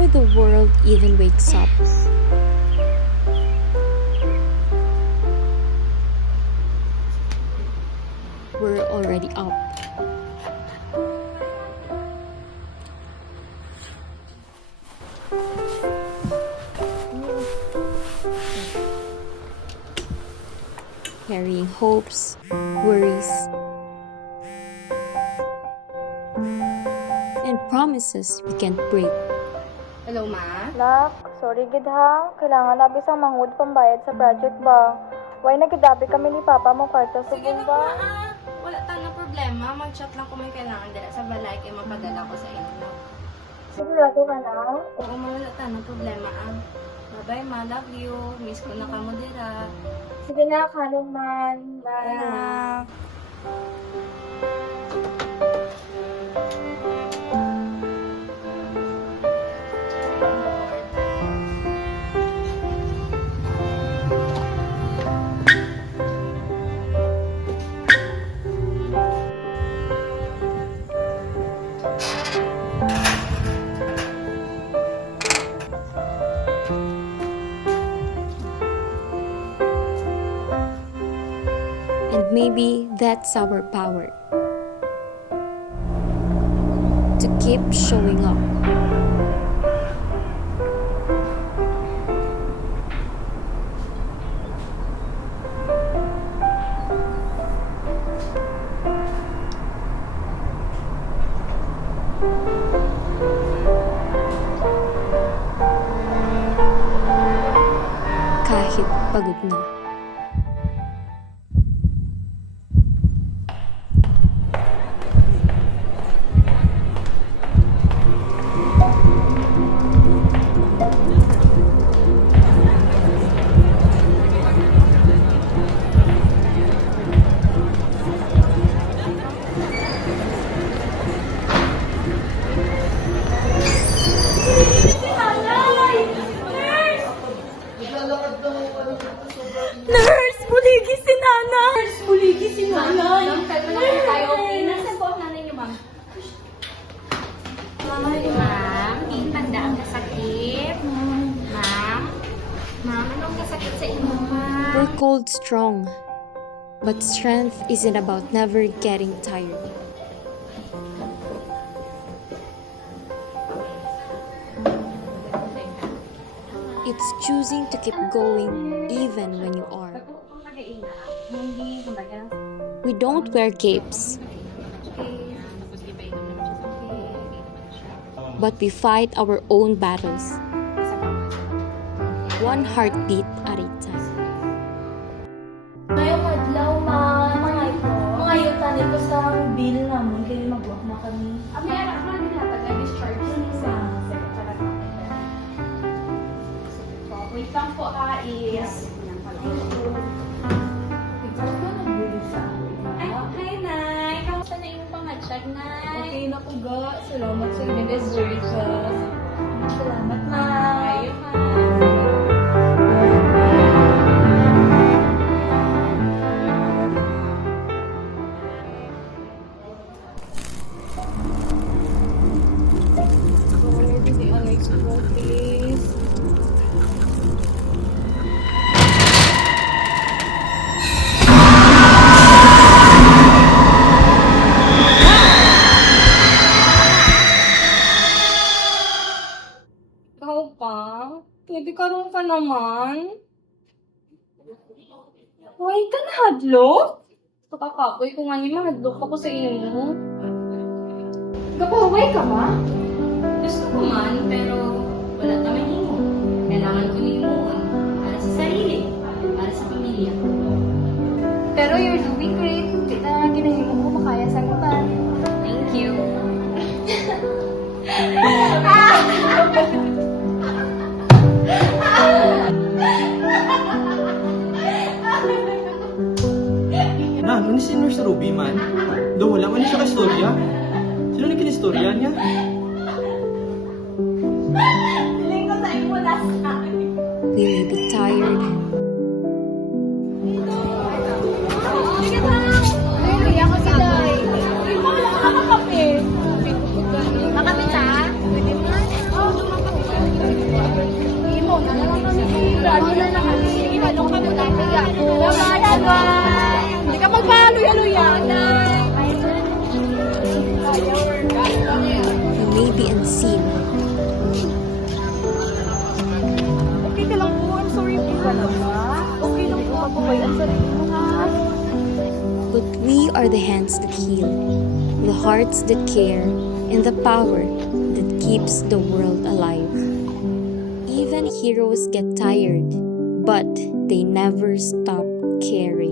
before the world even wakes up. We're already up. Carrying hopes, worries, and promises we can't break. Hello, Ma? Nak, sorry gid ha. Kailangan nabi sang mangud pambayad sa project ba? Why nagidabi kami ni Papa mo kwarta Sige subong na, ba? Ma. Wala tayong problema. Mag-chat lang kung may kailangan dala sa balay kay mapadala ko sa inyo. Sigurado ka na? Oo, Ma. Wala tayong problema, ah. Bye-bye, Ma. Love you. Miss ko na ka mo dira. Sige na, kanon man. Bye. Anak. And maybe that's our power. To keep showing up. Kahit pagod na. Nurse! Buligi si Nana! Nurse! Buligi si Nanay! Ma'am, kalma lang po tayo. Okay, nasaan po ang nanay niyo, Ma'am? Ma'am, hindi tanda ang kasakit. Ma'am? Ma'am, anong kasakit sa inyo, Ma'am? We're cold strong. But strength isn't about never getting tired. It's choosing to keep going even when you are. We don't wear capes, but we fight our own battles, one heartbeat at a time. Ngayong adlaw, ma. Mga yutan ito sa bill namin. Kaya mag-walk na kami. May anak na nila taga-discharge sa secretary. Wait lang po, ha. Yes. Ay, hi, Nay. Kamusta na yung pangatsyag, Nay? Okay na po ga. Salamat sa nag-desert sa... Salamat, ma. Ayun, Ma. Ikaw pa? Pwede karoon ka naman? Why ka nahadlok? Pakakapoy ko nga ni mahadlok ako sa inyo. Kapaway ka ba? Gusto ko man, pero wala naman himo. Kailangan ko ni himuan. Para sa sarili. Para sa pamilya. Pero you're doing great. Ginahimo mo makaya sa guban. Thank you. Na, ano ni si Nurse Ruby man? Do, wala man siya kastorya. Sino ni kinistorya niya? We may be tired, Makapit ha? Hindi ka magpahalo-halo-ya. You may be unseen, Okay ka lang po. I'm sorry po talaga. Okay lang po ako kayo. Ang sarili mo ha. but we are the hands that heal, the hearts that care, and the power that keeps the world alive. Even heroes get tired, but they never stop caring.